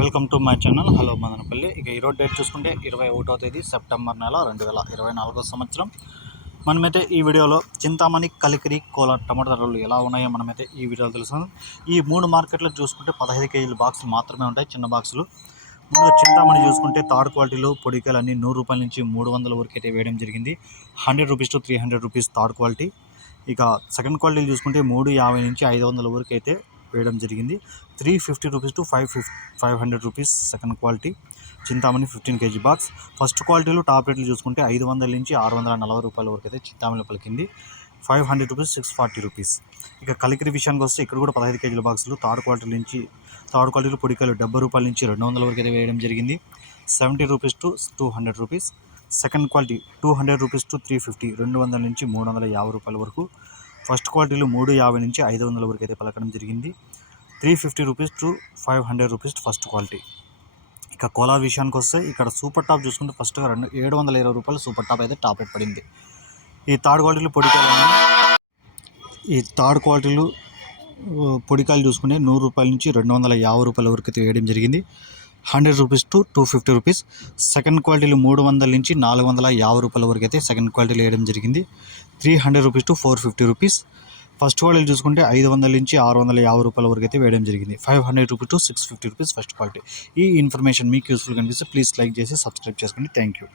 Welcome to my channel. Hello Madanapalle. ఇక ఈరోజు date చూసుకుంటే ఇరవై ఒకటో తేదీ సెప్టెంబర్ నెల రెండు వేల ఇరవై నాలుగో సంవత్సరం. మనమైతే ఈ వీడియోలో చింతామణి కలికిరి కోల టమాటా ధరలు ఎలా ఉన్నాయో మనమైతే ఈ వీడియోలో తెలుస్తుంది ఈ మూడు మార్కెట్లో చూసుకుంటే పదహైదు కేజీల బాక్సులు మాత్రమే ఉంటాయి చిన్న బాక్సులు. ముందుగా చింతామణి చూసుకుంటే థర్డ్ క్వాలిటీలో పొడికాయలు అన్ని నూరు రూపాయల నుంచి మూడు వందల వరకు అయితే వేయడం జరిగింది. Hundred rupees to three hundred rupees third quality. ఇక సెకండ్ క్వాలిటీలు చూసుకుంటే మూడు యాభై నుంచి ఐదు వందల వరకు అయితే వేయడం జరిగింది. Three fifty rupees to five fif five hundred rupees second quality. Chintamani fifteen K G box first క్వాలిటీలో టాప్ రేట్లు చూసుకుంటే ఐదు వందల నుంచి ఆరు వందల నలభై రూపాయల వరకు అయితే చింతామణి పలికింది. Five hundred rupees six forty rupees. ఇక కలికిరి విషయానికి వస్తే ఇక్కడ కూడా పదహైదు కేజీల బాక్సులు థర్డ్ క్వాలిటీ నుంచి థర్డ్ క్వాలిటీలో పొడికాయలు డెబ్బై రూపాయల నుంచి రెండు వందల వరకు అయితే వేయడం జరిగింది. Seventy rupees to two hundred rupees. Second quality two hundred rupees to three fifty రెండు వందల నుంచి మూడు వందల యాభై రూపాయల వరకు. ఫస్ట్ క్వాలిటీలో మూడు యాభై నుంచి ఐదు వందల వరకు అయితే పలకడం జరిగింది. Three fifty rupees to five hundred rupees first quality. ఇక కోలా విషయానికి వస్తే ఇక్కడ సూపర్ టాప్ చూసుకుంటే ఫస్ట్గా రెండు ఏడు వందల ఇరవై రూపాయలు సూపర్ టాప్ అయితే టాప్ అప్ పడింది. ఈ థర్డ్ క్వాలిటీలు పొడికాయలు ఈ థర్డ్ క్వాలిటీలు పొడికాయలు చూసుకుంటే నూరు రూపాయల నుంచి రెండు వందల యాభై రూపాయల వరకు అయితే వేయడం జరిగింది. Hundred rupees to two fifty rupees. Second క్వాలిటీలు మూడు వందల నుంచి నాలుగు వందల యాభై రూపాయల వరకు అయితే సెకండ్ క్వాలిటీలు వేయడం జరిగింది. Three hundred rupees to four fifty rupees. First quality చూసుకుంటే ఐదు వందల నుంచి ఆరు వందల యాభై రూపాయల వరకు అయితే వేయడం జరిగింది. Five hundred rupees to six fifty rupees first quality. ఈ ఇన్ఫర్మేషన్ మీకు యూస్ఫుల్ కనిపిస్తే ప్లీజ్ లైక్ చేసి సబ్స్క్రైబ్ చేసుకోండి. Thank you.